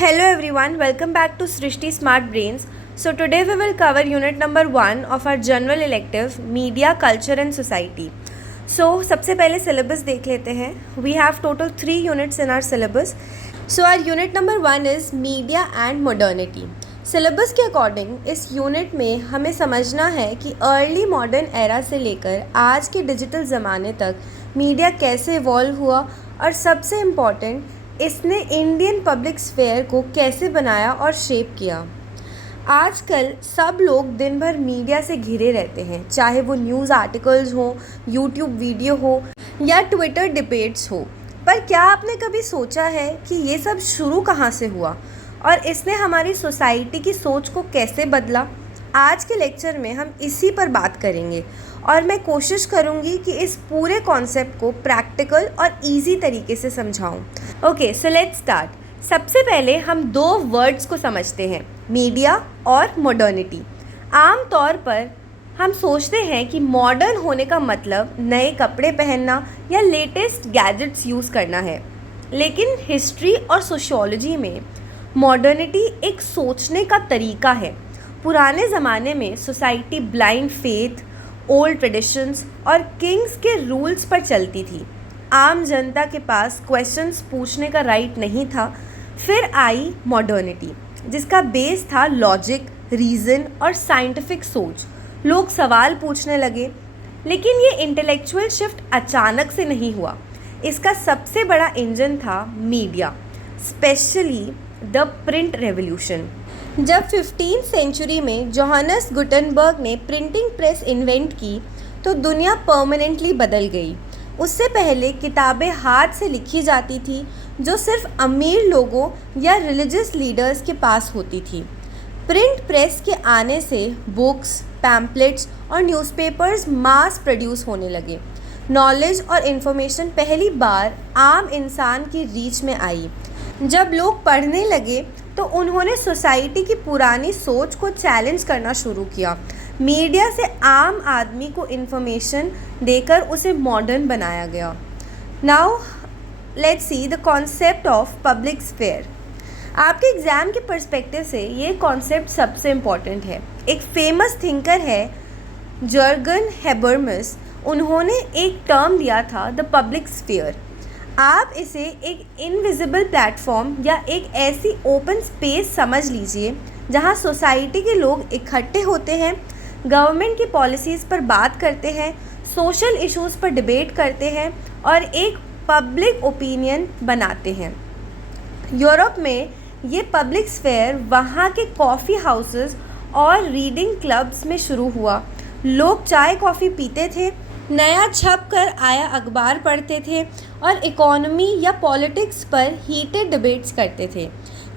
Hello everyone, welcome back to Srishti Smart Brains. So today we will cover unit number 1 of our general elective Media, Culture and Society. So सबसे पहले syllabus देख लेते हैं. We have total 3 units in our syllabus. So our unit number 1 is Media and Modernity. Syllabus के according इस unit में हमें समझना है कि अर्ली मॉडर्न एरा से लेकर आज के डिजिटल ज़माने तक मीडिया कैसे इवॉल्व हुआ और सबसे इम्पॉर्टेंट इसने इंडियन पब्लिक स्फेयर को कैसे बनाया और शेप किया। आजकल सब लोग दिन भर मीडिया से घिरे रहते हैं, चाहे वो न्यूज़ आर्टिकल्स हो, यूट्यूब वीडियो हो या ट्विटर डिबेट्स हो। पर क्या आपने कभी सोचा है कि ये सब शुरू कहाँ से हुआ और इसने हमारी सोसाइटी की सोच को कैसे बदला? आज के लेक्चर में हम इसी पर बात करेंगे और मैं कोशिश करूंगी कि इस पूरे कॉन्सेप्ट को प्रैक्टिकल और इजी तरीके से समझाऊं। Okay, so let's start. सबसे पहले हम 2 वर्ड्स को समझते हैं, मीडिया और मॉडर्निटी। आम तौर पर हम सोचते हैं कि मॉडर्न होने का मतलब नए कपड़े पहनना या लेटेस्ट गैजेट्स यूज़ करना है, लेकिन हिस्ट्री और सोशियोलॉजी में मॉडर्निटी एक सोचने का तरीका है। पुराने ज़माने में society blind faith, old traditions और किंग्स के रूल्स पर चलती थी। आम जनता के पास क्वेश्चंस पूछने का राइट नहीं था। फिर आई मॉडर्निटी, जिसका बेस था लॉजिक, रीज़न और साइंटिफिक सोच। लोग सवाल पूछने लगे, लेकिन ये इंटेलेक्चुअल शिफ्ट अचानक से नहीं हुआ। इसका सबसे बड़ा इंजन था media, specially the print revolution. जब 15th सेंचुरी में जोहानस गुटेनबर्ग ने प्रिंटिंग प्रेस इन्वेंट की तो दुनिया परमानेंटली बदल गई। उससे पहले किताबें हाथ से लिखी जाती थी, जो सिर्फ अमीर लोगों या रिलीजियस लीडर्स के पास होती थी। प्रिंट प्रेस के आने से बुक्स, पैम्पलेट्स और न्यूज़पेपर्स मास प्रोड्यूस होने लगे। नॉलेज और इन्फॉर्मेशन पहली बार आम इंसान की रीच में आई। जब लोग पढ़ने लगे तो उन्होंने सोसाइटी की पुरानी सोच को चैलेंज करना शुरू किया। मीडिया से आम आदमी को इन्फॉर्मेशन देकर उसे मॉडर्न बनाया गया। Now let's see the concept of public sphere. आपके एग्ज़ाम के पर्सपेक्टिव से ये कॉन्सेप्ट सबसे इम्पॉर्टेंट है। एक फेमस थिंकर है जर्गन हेबरमस, उन्होंने एक टर्म दिया था द पब्लिक स्फीयर। आप इसे एक इनविजिबल प्लेटफॉर्म या एक ऐसी ओपन स्पेस समझ लीजिए जहां सोसाइटी के लोग इकट्ठे होते हैं, गवर्नमेंट की पॉलिसीज़ पर बात करते हैं, सोशल इश्यूज़ पर डिबेट करते हैं और एक पब्लिक ओपिनियन बनाते हैं। यूरोप में ये पब्लिक स्फेयर वहाँ के कॉफ़ी हाउसेस और रीडिंग क्लब्स में शुरू हुआ। लोग चाय कॉफ़ी पीते थे, नया छप कर आया अखबार पढ़ते थे और इकोनॉमी या पॉलिटिक्स पर हीटेड डिबेट्स करते थे।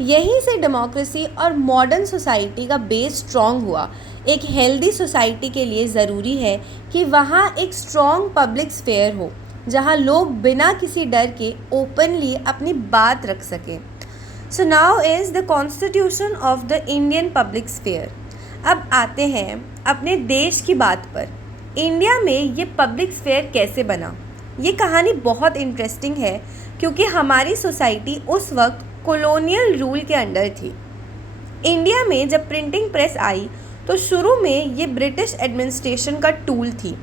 यहीं से डेमोक्रेसी और मॉडर्न सोसाइटी का बेस स्ट्रॉन्ग हुआ। एक हेल्दी सोसाइटी के लिए ज़रूरी है कि वहाँ एक स्ट्रॉन्ग पब्लिक स्फेयर हो, जहाँ लोग बिना किसी डर के ओपनली अपनी बात रख सकें। So now is the constitution of the Indian public sphere. अब आते हैं अपने देश की बात पर। इंडिया में ये पब्लिक स्फेयर कैसे बना? ये कहानी बहुत इंटरेस्टिंग है क्योंकि हमारी सोसाइटी उस वक्त कॉलोनियल रूल के अंडर थी। इंडिया में जब प्रिंटिंग प्रेस आई तो शुरू में ये ब्रिटिश एडमिनिस्ट्रेशन का टूल थी,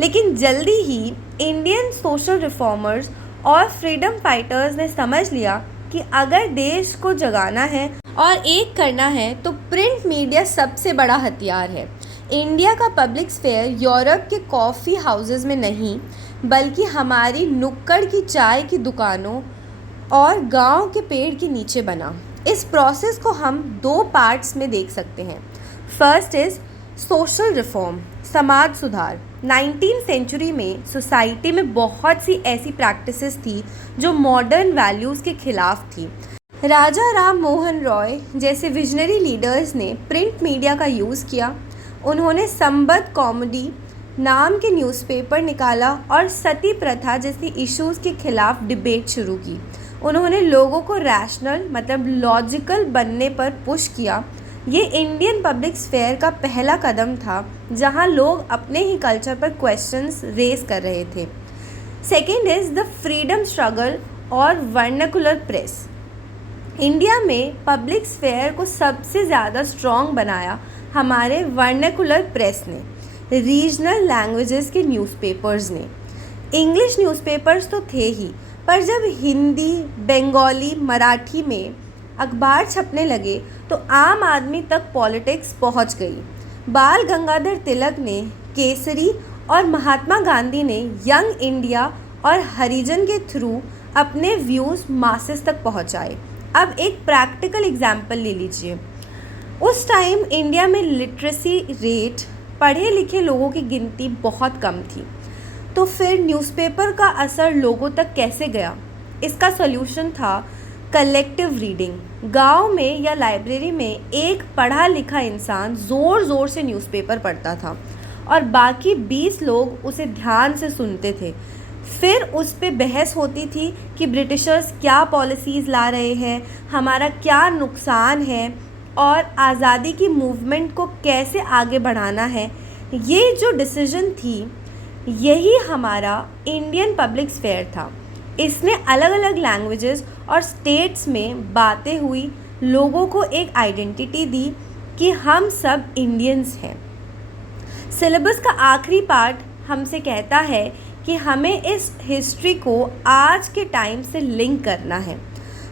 लेकिन जल्दी ही इंडियन सोशल रिफॉर्मर्स और फ्रीडम फाइटर्स ने समझ लिया कि अगर देश को जगाना है और एक करना है तो प्रिंट मीडिया सबसे बड़ा हथियार है। इंडिया का पब्लिक स्फेयर यूरोप के कॉफ़ी हाउसेस में नहीं, बल्कि हमारी नुक्कड़ की चाय की दुकानों और गांव के पेड़ के नीचे बना। इस प्रोसेस को हम 2 पार्ट्स में देख सकते हैं। फर्स्ट इज़ सोशल रिफॉर्म, समाज सुधार। 19th सेंचुरी में सोसाइटी में बहुत सी ऐसी प्रैक्टिसेस थी जो मॉडर्न वैल्यूज़ के खिलाफ थी। राजा राम मोहन रॉय जैसे विजनरी लीडर्स ने प्रिंट मीडिया का यूज़ किया। उन्होंने संबद्ध कॉमेडी नाम के न्यूज़पेपर निकाला और सती प्रथा जैसी इश्यूज़ के खिलाफ डिबेट शुरू की। उन्होंने लोगों को रैशनल मतलब लॉजिकल बनने पर पुश किया। ये इंडियन पब्लिक स्फेयर का पहला कदम था जहां लोग अपने ही कल्चर पर क्वेश्चंस रेज कर रहे थे। Second is the freedom struggle और वर्नाकुलर प्रेस। इंडिया में पब्लिक स्फेयर को सबसे ज़्यादा स्ट्रॉन्ग बनाया हमारे वर्नाकुलर प्रेस ने, रीजनल लैंग्वेजेस के न्यूज़पेपर्स ने। इंग्लिश न्यूज़पेपर्स तो थे ही, पर जब हिंदी, बंगाली, मराठी में अखबार छपने लगे तो आम आदमी तक पॉलिटिक्स पहुंच गई। बाल गंगाधर तिलक ने केसरी और महात्मा गांधी ने यंग इंडिया और हरिजन के थ्रू अपने व्यूज़ मासेस तक पहुंचाए। अब एक प्रैक्टिकल एग्जाम्पल ले लीजिए। उस टाइम इंडिया में लिटरेसी रेट, पढ़े लिखे लोगों की गिनती बहुत कम थी। तो फिर न्यूज़पेपर का असर लोगों तक कैसे गया? इसका सॉल्यूशन था कलेक्टिव रीडिंग। गांव में या लाइब्रेरी में एक पढ़ा लिखा इंसान ज़ोर ज़ोर से न्यूज़पेपर पढ़ता था और बाकी 20 लोग उसे ध्यान से सुनते थे। फिर उस पे बहस होती थी कि ब्रिटिशर्स क्या पॉलिसीज़ ला रहे हैं, हमारा क्या नुकसान है और आज़ादी की मूवमेंट को कैसे आगे बढ़ाना है। ये जो डिसीजन थी, यही हमारा इंडियन पब्लिक स्फेयर था। इसने अलग अलग लैंग्वेजेस और स्टेट्स में बातें हुई, लोगों को एक आइडेंटिटी दी कि हम सब इंडियंस हैं। सिलेबस का आखिरी पार्ट हमसे कहता है कि हमें इस हिस्ट्री को आज के टाइम से लिंक करना है।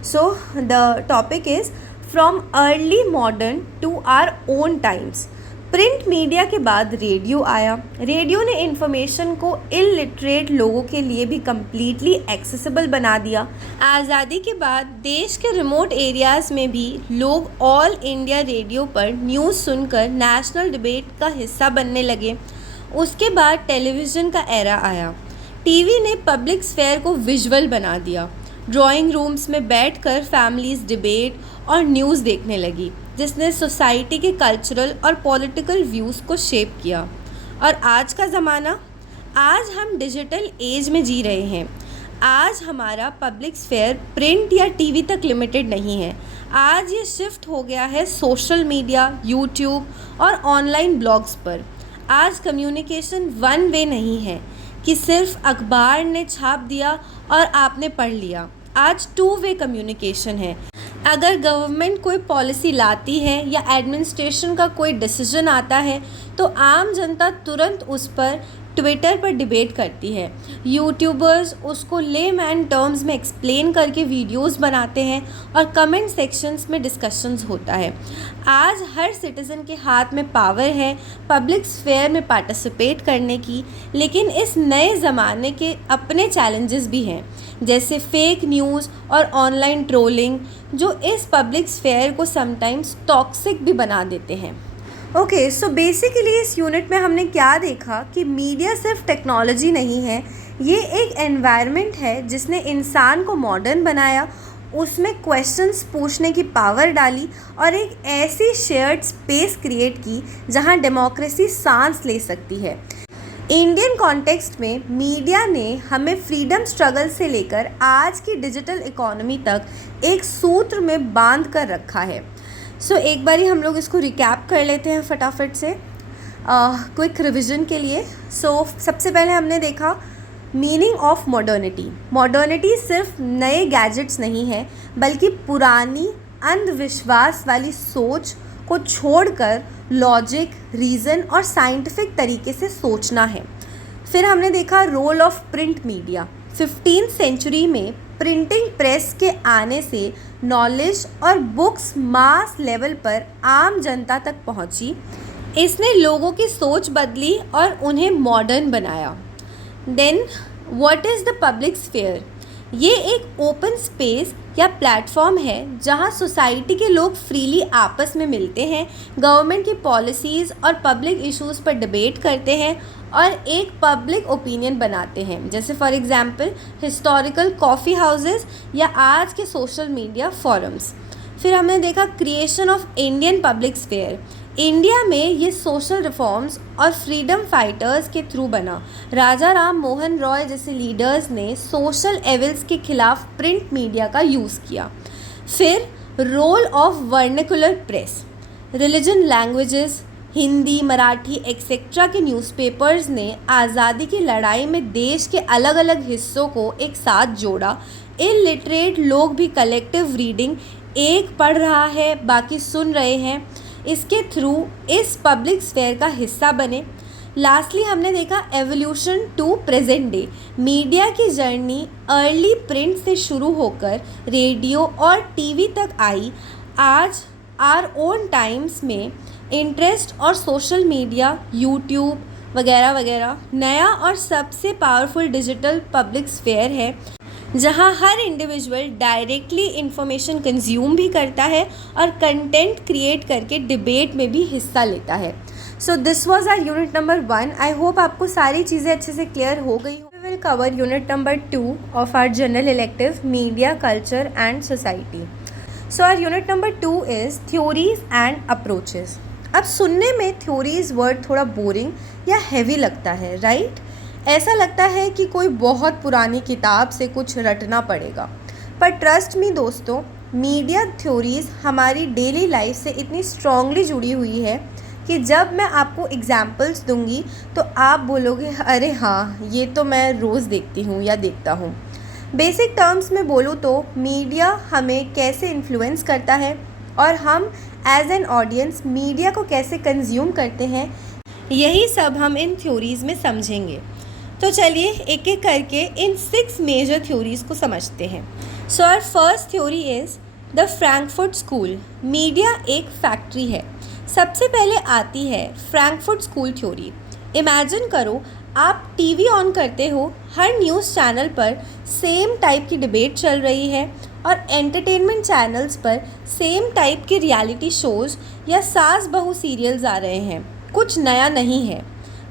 So the topic is from early modern to our own times. Print media के बाद रेडियो आया। रेडियो ने इन्फॉर्मेशन को इलिटरेट लोगों के लिए भी कम्प्लीटली एक्सेसिबल बना दिया। आज़ादी के बाद देश के रिमोट एरियाज़ में भी लोग ऑल इंडिया रेडियो पर न्यूज़ सुनकर नेशनल डिबेट का हिस्सा बनने लगे। उसके बाद टेलीविज़न का एरा आया। टीवी ने पब्लिक स्फेयर को विजुअल बना दिया। ड्राइंग रूम्स में बैठकर फैमिलीज़ डिबेट और न्यूज़ देखने लगी, जिसने सोसाइटी के कल्चरल और पॉलिटिकल व्यूज़ को शेप किया। और आज का ज़माना, आज हम डिजिटल एज में जी रहे हैं। आज हमारा पब्लिक स्फेयर प्रिंट या टीवी तक लिमिटेड नहीं है। आज ये शिफ्ट हो गया है सोशल मीडिया, यूट्यूब और ऑनलाइन ब्लॉग्स पर। आज कम्युनिकेशन वन वे नहीं है कि सिर्फ अखबार ने छाप दिया और आपने पढ़ लिया। आज 2 वे कम्युनिकेशन है। अगर गवर्नमेंट कोई पॉलिसी लाती है या एडमिनिस्ट्रेशन का कोई डिसीजन आता है तो आम जनता तुरंत उस पर ट्विटर पर डिबेट करती है। यूट्यूबर्स उसको लेमैन टर्म्स में एक्सप्लेन करके वीडियोस बनाते हैं और कमेंट सेक्शंस में डिस्कशंस होता है। आज हर सिटीज़न के हाथ में पावर है पब्लिक स्फेयर में पार्टिसिपेट करने की, लेकिन इस नए ज़माने के अपने चैलेंजेस भी हैं, जैसे फेक न्यूज़ और ऑनलाइन ट्रोलिंग, जो इस पब्लिक स्फेयर को समटाइम्स टॉक्सिक भी बना देते हैं। ओके, सो बेसिकली इस यूनिट में हमने क्या देखा कि मीडिया सिर्फ टेक्नोलॉजी नहीं है, ये एक एनवायरनमेंट है जिसने इंसान को मॉडर्न बनाया, उसमें क्वेश्चंस पूछने की पावर डाली और एक ऐसी शेयर्ड स्पेस क्रिएट की जहां डेमोक्रेसी सांस ले सकती है। इंडियन कॉन्टेक्स्ट में मीडिया ने हमें फ्रीडम स्ट्रगल से लेकर आज की डिजिटल इकोनॉमी तक एक सूत्र में बांध कर रखा है। सो एक बारी हम लोग इसको रिकैप कर लेते हैं फटाफट से क्विक रिवीजन के लिए। सबसे पहले हमने देखा मीनिंग ऑफ मॉडर्निटी। मॉडर्निटी सिर्फ नए गैजेट्स नहीं है, बल्कि पुरानी अंधविश्वास वाली सोच को छोड़कर लॉजिक, रीज़न और साइंटिफिक तरीके से सोचना है। फिर हमने देखा role of print media. 15th century में प्रिंटिंग प्रेस के आने से नॉलेज और बुक्स मास लेवल पर आम जनता तक पहुंची। इसने लोगों की सोच बदली और उन्हें मॉडर्न बनाया। Then what is the public sphere? ये एक ओपन स्पेस या प्लेटफॉर्म है जहां सोसाइटी के लोग फ्रीली आपस में मिलते हैं, गवर्नमेंट की पॉलिसीज़ और पब्लिक इश्यूज़ पर डिबेट करते हैं और एक पब्लिक ओपिनियन बनाते हैं, जैसे for example historical coffee houses या आज के सोशल मीडिया फोरम्स। फिर हमने देखा creation of Indian public sphere. India में ये सोशल रिफॉर्म्स और फ्रीडम फाइटर्स के थ्रू बना। राजा राम मोहन रॉय जैसे लीडर्स ने सोशल एविल्स के खिलाफ प्रिंट मीडिया का यूज़ किया। फिर role of vernacular press. Religion, languages, Hindi, Marathi etcetera के न्यूज़पेपर्स ने आज़ादी की लड़ाई में देश के अलग अलग हिस्सों को एक साथ जोड़ा। इलिटरेट लोग भी कलेक्टिव रीडिंग एक पढ़ रहा है, बाकी सुन रहे हैं, इसके थ्रू इस पब्लिक स्फेयर का हिस्सा बने। लास्टली हमने देखा evolution to present day, media की जर्नी अर्ली प्रिंट से शुरू होकर रेडियो और टीवी तक आई। आज आर ओन टाइम्स में इंटरेस्ट और सोशल मीडिया, यूट्यूब वगैरह वगैरह नया और सबसे पावरफुल डिजिटल पब्लिक स्फेयर है, जहां हर इंडिविजुअल डायरेक्टली इंफॉर्मेशन कंज्यूम भी करता है और कंटेंट क्रिएट करके डिबेट में भी हिस्सा लेता है। So this was our unit number 1। I hope आपको सारी चीज़ें अच्छे से क्लियर हो गई हो। We will cover unit number 2 of our general elective media, culture and society. So our unit number 2 is theories and approaches. अब सुनने में थ्योरीज वर्ड थोड़ा बोरिंग या हैवी लगता है, राइट? ऐसा लगता है कि कोई बहुत पुरानी किताब से कुछ रटना पड़ेगा, पर ट्रस्ट मी दोस्तों, मीडिया थ्योरीज हमारी डेली लाइफ से इतनी स्ट्रांगली जुड़ी हुई है कि जब मैं आपको एग्जाम्पल्स दूंगी तो आप बोलोगे अरे हाँ, ये तो मैं रोज़ देखती हूँ या देखता हूँ। बेसिक टर्म्स में बोलूँ तो मीडिया हमें कैसे इन्फ्लुएंस करता है और हम एज एन ऑडियंस मीडिया को कैसे कंज्यूम करते हैं, यही सब हम इन थ्योरीज़ में समझेंगे। तो चलिए एक एक करके इन 6 मेजर थ्योरीज़ को समझते हैं। So our first theory is the Frankfurt school. Media एक फैक्ट्री है। सबसे पहले आती है फ्रैंकफर्ट स्कूल थ्योरी। इमेजिन करो आप टीवी ऑन करते हो, हर न्यूज़ चैनल पर सेम टाइप की डिबेट चल रही है और एंटरटेनमेंट चैनल्स पर सेम टाइप के रियलिटी शोज़ या सास बहू सीरियल्स आ रहे हैं। कुछ नया नहीं है।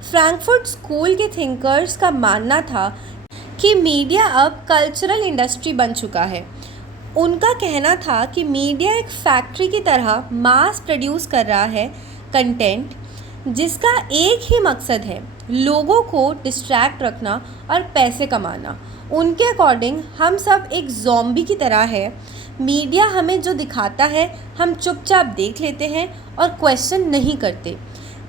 फ्रैंकफर्ट स्कूल के थिंकर्स का मानना था कि मीडिया अब कल्चरल इंडस्ट्री बन चुका है। उनका कहना था कि मीडिया एक फैक्ट्री की तरह मास प्रोड्यूस कर रहा है कंटेंट, जिसका एक ही मकसद है लोगों को डिस्ट्रैक्ट रखना और पैसे कमाना। उनके अकॉर्डिंग हम सब एक ज़ॉम्बी की तरह है। मीडिया हमें जो दिखाता है हम चुपचाप देख लेते हैं और क्वेश्चन नहीं करते।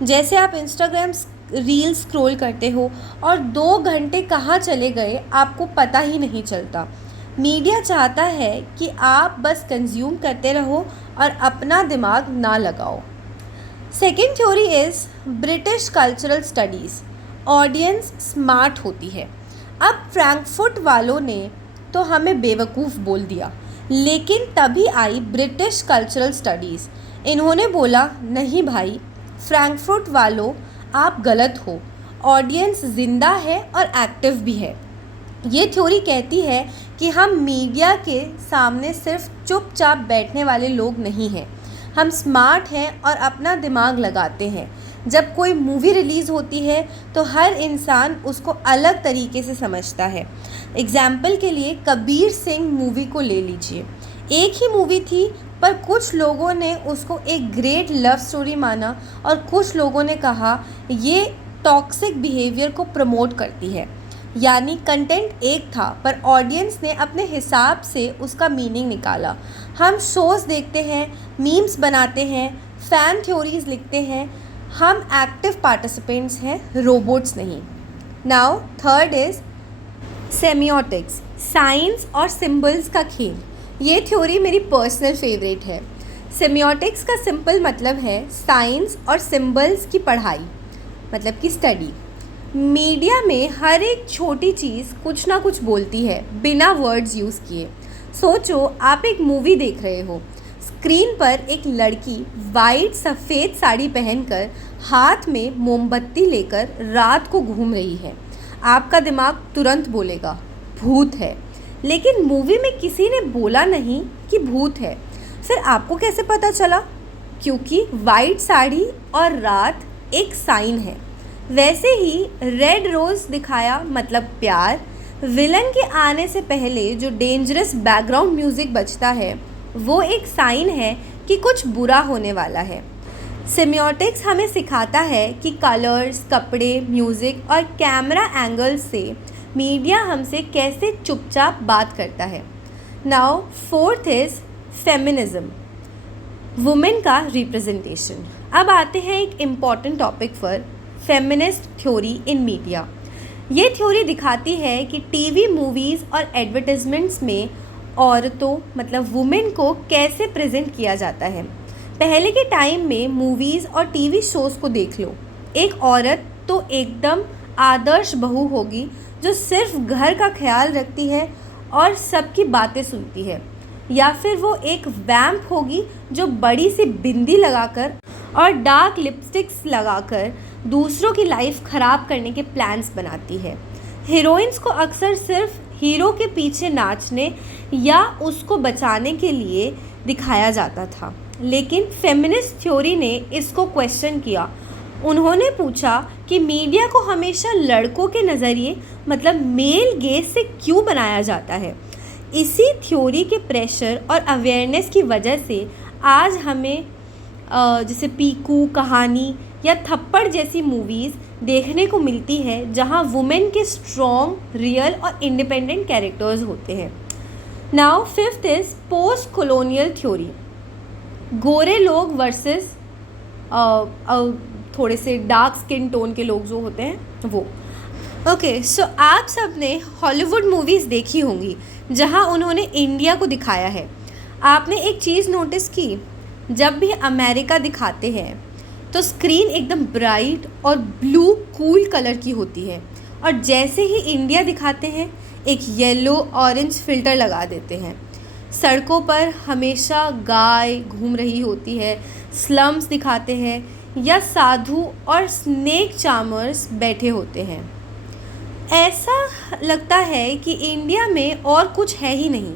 जैसे आप इंस्टाग्राम रील स्क्रॉल करते हो और 2 घंटे कहाँ चले गए आपको पता ही नहीं चलता। मीडिया चाहता है कि आप बस कंज्यूम करते रहो और अपना दिमाग ना लगाओ। Second theory is British cultural studies. Audience smart होती है। अब फ्रैंकफर्ट वालों ने तो हमें बेवकूफ़ बोल दिया, लेकिन तभी आई ब्रिटिश कल्चरल स्टडीज़। इन्होंने बोला नहीं भाई, फ्रैंकफर्ट वालों आप गलत हो, ऑडियंस ज़िंदा है और एक्टिव भी है। ये थ्योरी कहती है कि हम मीडिया के सामने सिर्फ चुपचाप बैठने वाले लोग नहीं हैं, हम स्मार्ट हैं और अपना दिमाग लगाते हैं। जब कोई मूवी रिलीज़ होती है तो हर इंसान उसको अलग तरीके से समझता है। एग्जाम्पल के लिए कबीर सिंह मूवी को ले लीजिए। एक ही मूवी थी, पर कुछ लोगों ने उसको एक ग्रेट लव स्टोरी माना और कुछ लोगों ने कहा ये टॉक्सिक बिहेवियर को प्रमोट करती है। यानी कंटेंट एक था, पर ऑडियंस ने अपने हिसाब से उसका मीनिंग निकाला। हम शोज़ देखते हैं, मीम्स बनाते हैं, फ़ैन थ्योरीज़ लिखते हैं। हम एक्टिव पार्टिसिपेंट्स हैं, रोबोट्स नहीं। Now third is semiotics, science और सिंबल्स का खेल। ये थ्योरी मेरी पर्सनल फेवरेट है। सेमियोटिक्स का सिंपल मतलब है साइंस और सिंबल्स की पढ़ाई, मतलब कि स्टडी। मीडिया में हर एक छोटी चीज़ कुछ ना कुछ बोलती है बिना वर्ड्स यूज़ किए। सोचो आप एक मूवी देख रहे हो, स्क्रीन पर एक लड़की वाइट सफ़ेद साड़ी पहनकर हाथ में मोमबत्ती लेकर रात को घूम रही है। आपका दिमाग तुरंत बोलेगा भूत है, लेकिन मूवी में किसी ने बोला नहीं कि भूत है। फिर आपको कैसे पता चला? क्योंकि वाइट साड़ी और रात एक साइन है। वैसे ही रेड रोज़ दिखाया मतलब प्यार। विलन के आने से पहले जो डेंजरस बैकग्राउंड म्यूज़िक बजता है वो एक साइन है कि कुछ बुरा होने वाला है। सेमियोटिक्स हमें सिखाता है कि कलर्स, कपड़े, म्यूज़िक और कैमरा एंगल्स से मीडिया हमसे कैसे चुपचाप बात करता है। Now fourth is feminism, women का रिप्रेजेंटेशन। अब आते हैं एक इम्पॉर्टेंट टॉपिक पर, फेमिनिस्ट थ्योरी इन मीडिया। ये थ्योरी दिखाती है कि टीवी, मूवीज़ और एडवर्टाइजमेंट्स में औरतों मतलब वुमेन को कैसे प्रेजेंट किया जाता है। पहले के टाइम में मूवीज़ और टीवी शोज़ को देख लो, एक औरत तो एकदम आदर्श बहू होगी जो सिर्फ घर का ख्याल रखती है और सबकी बातें सुनती है, या फिर वो एक वैम्प होगी जो बड़ी सी बिंदी लगाकर और डार्क लिपस्टिक्स लगाकर दूसरों की लाइफ ख़राब करने के प्लान्स बनाती है। हीरोइंस को अक्सर सिर्फ हीरो के पीछे नाचने या उसको बचाने के लिए दिखाया जाता था, लेकिन फेमिनिस्ट थ्योरी ने इसको क्वेश्चन किया। उन्होंने पूछा कि मीडिया को हमेशा लड़कों के नज़रिए मतलब मेल गेज से क्यों बनाया जाता है। इसी थ्योरी के प्रेशर और अवेयरनेस की वजह से आज हमें जैसे पीकू कहानी या थप्पड़ जैसी मूवीज़ देखने को मिलती है जहां वुमेन के स्ट्रॉन्ग, रियल और इंडिपेंडेंट कैरेक्टर्स होते हैं। Now fifth is post colonial theory, गोरे लोग वर्सेस थोड़े से डार्क स्किन टोन के लोग जो होते हैं वो। ओके, सो आप सब ने हॉलीवुड मूवीज़ देखी होंगी जहां उन्होंने इंडिया को दिखाया है। आपने एक चीज़ नोटिस की, जब भी अमेरिका दिखाते हैं तो स्क्रीन एकदम ब्राइट और ब्लू कूल कलर की होती है, और जैसे ही इंडिया दिखाते हैं एक येलो ऑरेंज फ़िल्टर लगा देते हैं। सड़कों पर हमेशा गाय घूम रही होती है, स्लम्स दिखाते हैं या साधु और स्नेक चार्मर्स बैठे होते हैं। ऐसा लगता है कि इंडिया में और कुछ है ही नहीं।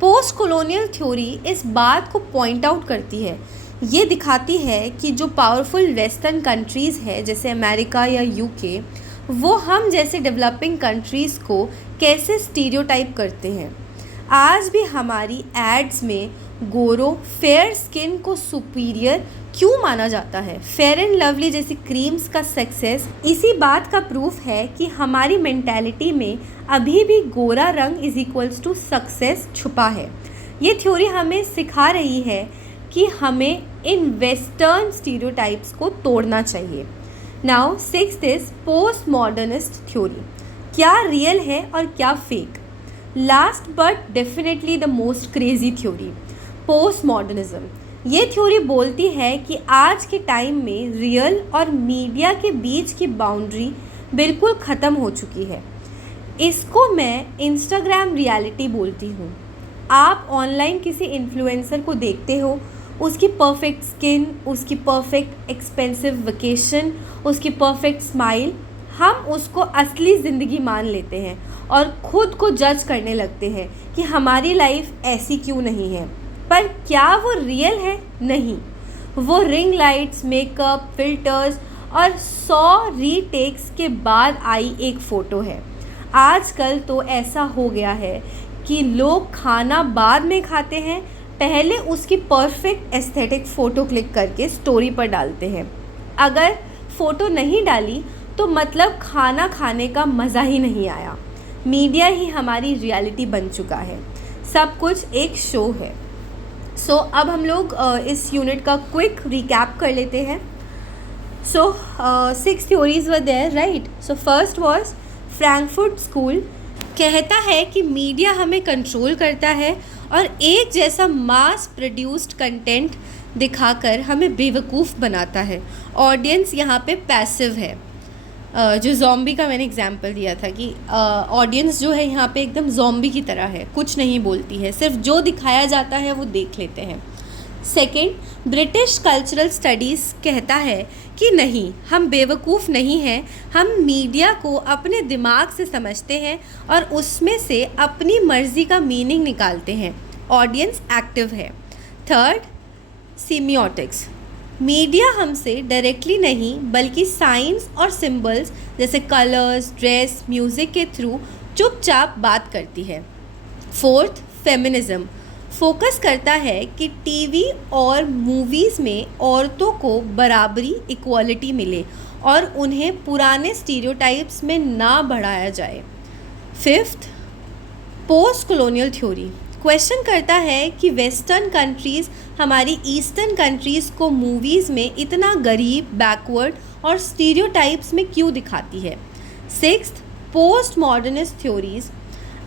पोस्ट कॉलोनियल थ्योरी इस बात को पॉइंट आउट करती है, ये दिखाती है कि जो पावरफुल वेस्टर्न कंट्रीज़ है जैसे अमेरिका या यूके, वो हम जैसे डेवलपिंग कंट्रीज़ को कैसे स्टीरियोटाइप करते हैं। आज भी हमारी एड्स में गोरों फेयर स्किन को सुपीरियर क्यों माना जाता है। फेयर एंड लवली जैसी क्रीम्स का सक्सेस इसी बात का प्रूफ है कि हमारी मेंटालिटी में अभी भी गोरा रंग इज़ इक्वल्स टू सक्सेस छुपा है। ये थ्योरी हमें सिखा रही है कि हमें इन वेस्टर्न स्टीरियोटाइप्स को तोड़ना चाहिए। Now sixth is post modernist theory, क्या रियल है और क्या fake. Last but definitely the most crazy theory, post modernism. ये थ्योरी बोलती है कि आज के टाइम में रियल और मीडिया के बीच की बाउंड्री बिल्कुल ख़त्म हो चुकी है। इसको मैं इंस्टाग्राम रियलिटी बोलती हूँ। आप ऑनलाइन किसी इन्फ्लुएंसर को देखते हो, उसकी परफेक्ट स्किन, उसकी परफेक्ट एक्सपेंसिव वेकेशन, उसकी परफेक्ट स्माइल, हम उसको असली ज़िंदगी मान लेते हैं और ख़ुद को जज करने लगते हैं कि हमारी लाइफ ऐसी क्यों नहीं है। पर क्या वो रियल है? नहीं, वो रिंग लाइट्स, मेकअप, फिल्टर्स और 100 रीटेक्स के बाद आई एक फ़ोटो है। आजकल तो ऐसा हो गया है कि लोग खाना बाद में खाते हैं, पहले उसकी परफेक्ट एस्थेटिक फ़ोटो क्लिक करके स्टोरी पर डालते हैं। अगर फ़ोटो नहीं डाली तो मतलब खाना खाने का मज़ा ही नहीं आया। मीडिया ही हमारी रियलिटी बन चुका है, सब कुछ एक शो है। सो अब हम लोग इस यूनिट का क्विक रिकैप कर लेते हैं। So 6 theories were there, right. So first was Frankfurt school कहता है कि मीडिया हमें कंट्रोल करता है और एक जैसा मास प्रोड्यूस्ड कंटेंट दिखाकर हमें बेवकूफ़ बनाता है। ऑडियंस यहाँ पे पैसिव है। जो ज़ॉम्बी का मैंने एग्जांपल दिया था कि ऑडियंस जो है यहाँ पे एकदम ज़ॉम्बी की तरह है, कुछ नहीं बोलती है, सिर्फ जो दिखाया जाता है वो देख लेते हैं। सेकंड, ब्रिटिश कल्चरल स्टडीज़ कहता है कि नहीं, हम बेवकूफ़ नहीं हैं, हम मीडिया को अपने दिमाग से समझते हैं और उसमें से अपनी मर्ज़ी का मीनिंग निकालते हैं। ऑडियंस एक्टिव है। थर्ड, सीमियोटिक्स, मीडिया हमसे डायरेक्टली नहीं बल्कि साइंस और सिंबल्स जैसे कलर्स, ड्रेस, म्यूज़िक के थ्रू चुपचाप बात करती है। फोर्थ, फेमिनिज़म फोकस करता है कि टीवी और मूवीज़ में औरतों को बराबरी, इक्वालिटी मिले और उन्हें पुराने स्टीरियोटाइप्स में ना बढ़ाया जाए। Fifth, post colonial theory question करता है कि वेस्टर्न कंट्रीज़ हमारी ईस्टर्न कंट्रीज़ को मूवीज़ में इतना गरीब, बैकवर्ड और स्टीरियोटाइप्स में क्यों दिखाती है। सिक्स्थ, पोस्ट मॉडर्निस्ट थ्योरीज़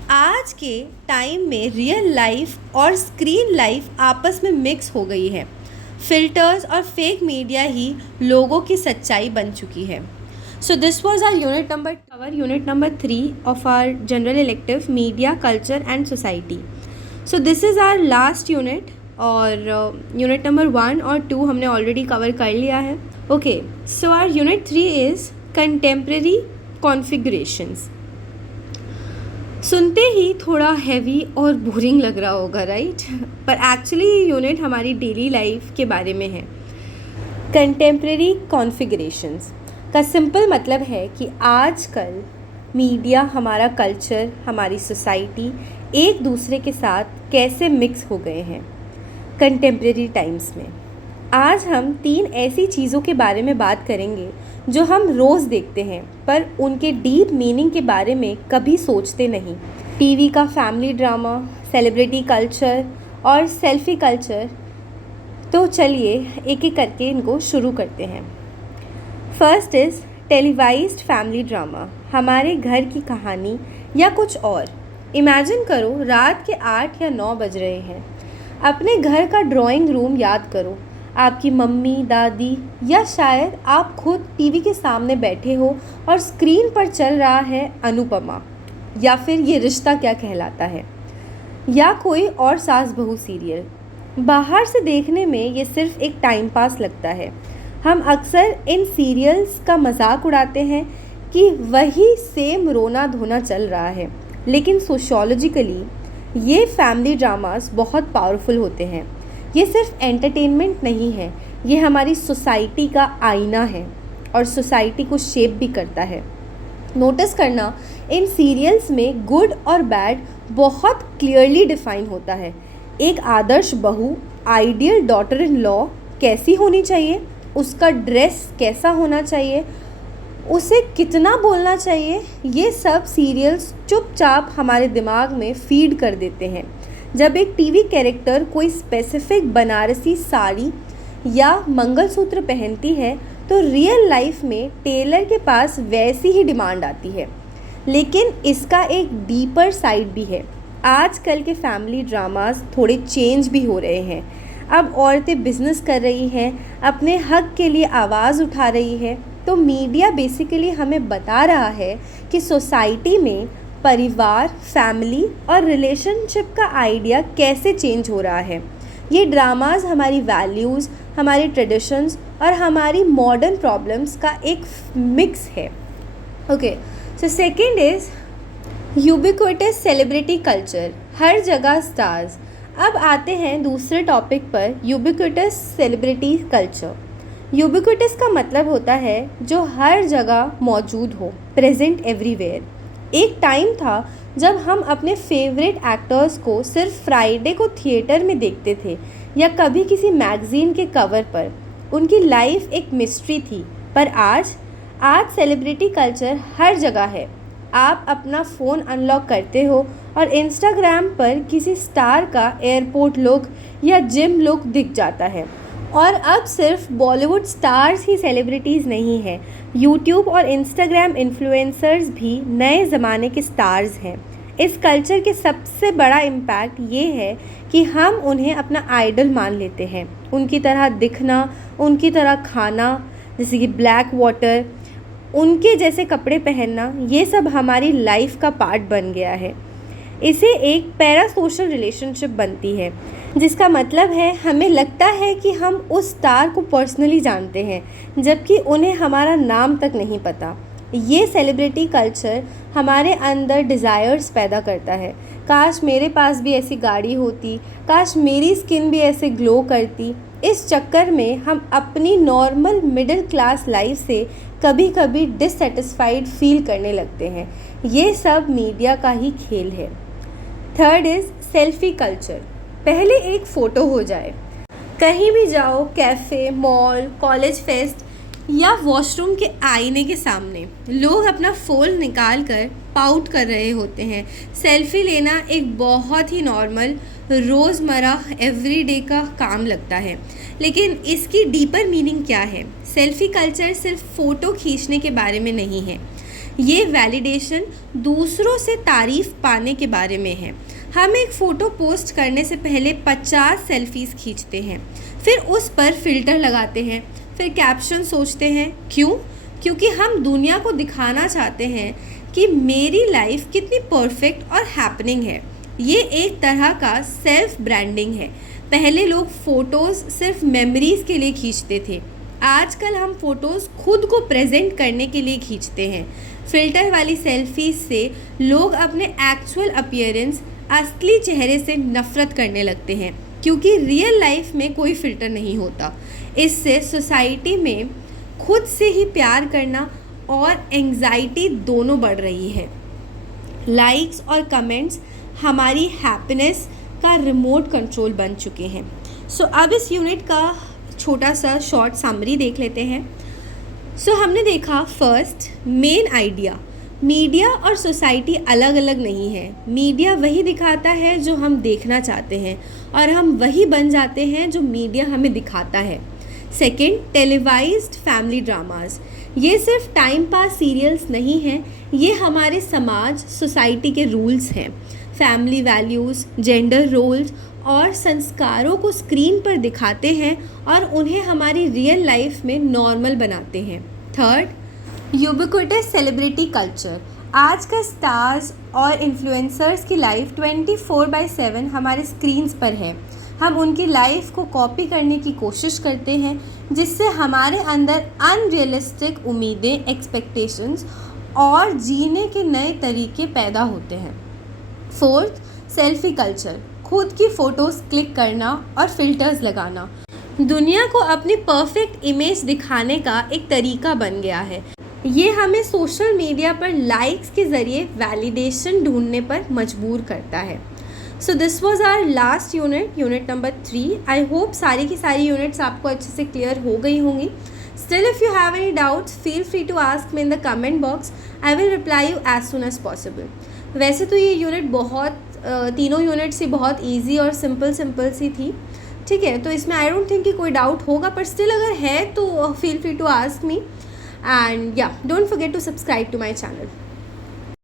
आज के टाइम में रियल लाइफ और स्क्रीन लाइफ आपस में मिक्स हो गई है। फिल्टर्स और फेक मीडिया ही लोगों की सच्चाई बन चुकी है। So this was our unit number 3 of our general elective media culture and society. So this is our last unit और यूनिट नंबर 1 और 2 हमने ऑलरेडी कवर कर लिया है। Okay, so our unit 3 is contemporary configurations. सुनते ही थोड़ा heavy और बोरिंग लग रहा होगा, राइट? पर एक्चुअली ये यूनिट हमारी डेली लाइफ के बारे में है। कंटेम्प्रेरी कॉन्फ़िगरेशंस का सिंपल मतलब है कि आजकल मीडिया, हमारा कल्चर, हमारी सोसाइटी एक दूसरे के साथ कैसे मिक्स हो गए हैं कंटेम्प्रेरी टाइम्स में। आज हम 3 ऐसी चीज़ों के बारे में बात करेंगे जो हम रोज़ देखते हैं पर उनके डीप मीनिंग के बारे में कभी सोचते नहीं। टीवी का फैमिली ड्रामा, सेलिब्रिटी कल्चर और सेल्फी कल्चर। तो चलिए एक एक करके इनको शुरू करते हैं। First is televised family drama, हमारे घर की कहानी या कुछ और। इमेजिन करो रात के 8 या 9 बज रहे हैं। अपने घर का ड्राइंग रूम याद करो। आपकी मम्मी, दादी या शायद आप खुद टीवी के सामने बैठे हो और स्क्रीन पर चल रहा है अनुपमा या फिर ये रिश्ता क्या कहलाता है या कोई और सास बहू सीरियल। बाहर से देखने में ये सिर्फ एक टाइम पास लगता है। हम अक्सर इन सीरियल्स का मजाक उड़ाते हैं कि वही सेम रोना धोना चल रहा है, लेकिन सोशियोलॉजिकली ये फैमिली ड्रामास बहुत पावरफुल होते हैं। ये सिर्फ एंटरटेनमेंट नहीं है, ये हमारी सोसाइटी का आईना है और सोसाइटी को शेप भी करता है। नोटिस करना, इन सीरियल्स में गुड और बैड बहुत क्लियरली डिफाइन होता है। एक आदर्श बहू, आइडियल डॉटर इन लॉ कैसी होनी चाहिए, उसका ड्रेस कैसा होना चाहिए, उसे कितना बोलना चाहिए, ये सब सीरियल्स चुपचाप हमारे दिमाग में फीड कर देते हैं। जब एक टीवी कैरेक्टर कोई स्पेसिफिक बनारसी साड़ी या मंगलसूत्र पहनती है तो रियल लाइफ में टेलर के पास वैसी ही डिमांड आती है। लेकिन इसका एक डीपर साइड भी है। आजकल के फैमिली ड्रामास थोड़े चेंज भी हो रहे हैं। अब औरतें बिजनेस कर रही हैं, अपने हक के लिए आवाज़ उठा रही है। तो मीडिया बेसिकली हमें बता रहा है कि सोसाइटी में परिवार, फैमिली और रिलेशनशिप का आइडिया कैसे चेंज हो रहा है। ये ड्रामास हमारी वैल्यूज़, हमारी ट्रेडिशंस और हमारी मॉडर्न प्रॉब्लम्स का एक मिक्स है। Okay, so second is ubiquitous celebrity culture, हर जगह स्टार्स। अब आते हैं दूसरे टॉपिक पर, यूबिक्विटस सेलिब्रिटी कल्चर। यूबिक्विटस का मतलब होता है जो हर जगह मौजूद हो, प्रेजेंट एवरीवेयर। एक टाइम था जब हम अपने फेवरेट एक्टर्स को सिर्फ फ्राइडे को थिएटर में देखते थे या कभी किसी मैगज़ीन के कवर पर। उनकी लाइफ एक मिस्ट्री थी। पर आज सेलिब्रिटी कल्चर हर जगह है। आप अपना फ़ोन अनलॉक करते हो और इंस्टाग्राम पर किसी स्टार का एयरपोर्ट लुक या जिम लुक दिख जाता है। और अब सिर्फ बॉलीवुड स्टार्स ही सेलिब्रिटीज़ नहीं हैं, यूट्यूब और इंस्टाग्राम इन्फ्लुएंसर्स भी नए ज़माने के स्टार्स हैं। इस कल्चर के सबसे बड़ा इम्पैक्ट ये है कि हम उन्हें अपना आइडल मान लेते हैं। उनकी तरह दिखना, उनकी तरह खाना, जैसे कि ब्लैक वाटर, उनके जैसे कपड़े पहनना, ये सब हमारी लाइफ का पार्ट बन गया है। इसे एक पैरा सोशल रिलेशनशिप बनती है, जिसका मतलब है हमें लगता है कि हम उस स्टार को पर्सनली जानते हैं जबकि उन्हें हमारा नाम तक नहीं पता। ये सेलिब्रिटी कल्चर हमारे अंदर डिज़ायर्स पैदा करता है। काश मेरे पास भी ऐसी गाड़ी होती, काश मेरी स्किन भी ऐसे ग्लो करती। इस चक्कर में हम अपनी नॉर्मल मिडिल क्लास लाइफ से कभी कभी डिससेटिस्फाइड फील करने लगते हैं। ये सब मीडिया का ही खेल है। Third is selfie culture. पहले एक फ़ोटो हो जाए, कहीं भी जाओ, कैफ़े, मॉल, कॉलेज फेस्ट या वॉशरूम के आईने के सामने लोग अपना फ़ोन निकाल कर पाउट कर रहे होते हैं। सेल्फ़ी लेना एक बहुत ही नॉर्मल, रोज़मर्रा, एवरीडे का काम लगता है, लेकिन इसकी डीपर मीनिंग क्या है? सेल्फ़ी कल्चर सिर्फ फ़ोटो खींचने के बारे में नहीं है, ये वैलिडेशन दूसरों से तारीफ़ पाने के बारे में है। हम एक फ़ोटो पोस्ट करने से पहले 50 सेल्फीज़ खींचते हैं, फिर उस पर फ़िल्टर लगाते हैं, फिर कैप्शन सोचते हैं। क्यों? क्योंकि हम दुनिया को दिखाना चाहते हैं कि मेरी लाइफ कितनी परफेक्ट और हैपनिंग है। ये एक तरह का सेल्फ ब्रांडिंग है। पहले लोग फ़ोटोज़ सिर्फ मेमोरीज़ के लिए खींचते थे, आजकल हम फ़ोटोज़ खुद को प्रेजेंट करने के लिए खींचते हैं। फ़िल्टर वाली सेल्फीज से लोग अपने एक्चुअल अपीयरेंस, असली चेहरे से नफ़रत करने लगते हैं, क्योंकि रियल लाइफ में कोई फ़िल्टर नहीं होता। इससे सोसाइटी में खुद से ही प्यार करना और एंग्जाइटी दोनों बढ़ रही है। लाइक्स और कमेंट्स हमारी हैप्पीनेस का रिमोट कंट्रोल बन चुके हैं। सो अब इस यूनिट का छोटा सा शॉर्ट समरी देख लेते हैं। सो हमने देखा फर्स्ट मेन आइडिया, मीडिया और सोसाइटी अलग अलग नहीं है। मीडिया वही दिखाता है जो हम देखना चाहते हैं और हम वही बन जाते हैं जो मीडिया हमें दिखाता है। सेकंड, टेलीवाइज्ड फैमिली ड्रामास, ये सिर्फ टाइम पास सीरियल्स नहीं हैं, ये हमारे समाज सोसाइटी के रूल्स हैं। फैमिली वैल्यूज़, जेंडर रोल्स और संस्कारों को स्क्रीन पर दिखाते हैं और उन्हें हमारी रियल लाइफ में नॉर्मल बनाते हैं। थर्ड, यूबिक्विटस सेलिब्रिटी कल्चर, आज का स्टार्स और इन्फ्लुएंसर्स की लाइफ 24/7 हमारे स्क्रीन्स पर है। हम उनकी लाइफ को कॉपी करने की कोशिश करते हैं, जिससे हमारे अंदर अनरियलिस्टिक उम्मीदें, एक्सपेक्टेशंस और जीने के नए तरीके पैदा होते हैं। फोर्थ, सेल्फी कल्चर, खुद की फ़ोटोज़ क्लिक करना और फ़िल्टर्स लगाना दुनिया को अपनी परफेक्ट इमेज दिखाने का एक तरीका बन गया है। ये हमें सोशल मीडिया पर लाइक्स के ज़रिए वैलिडेशन ढूंढने पर मजबूर करता है। So this was our last unit number 3। I hope सारी की सारी यूनिट्स आपको अच्छे से क्लियर हो गई होंगी। Still if you have any doubts feel free to ask me in the comment box, I will reply you as soon as possible. वैसे तो ये यूनिट तीनों यूनिट्स ही बहुत ईजी और सिंपल सी थी, ठीक है। तो इसमें आई डोंट थिंक कि कोई डाउट होगा, पर स्टिल अगर है तो feel free to ask me and या don't forget to subscribe to my channel.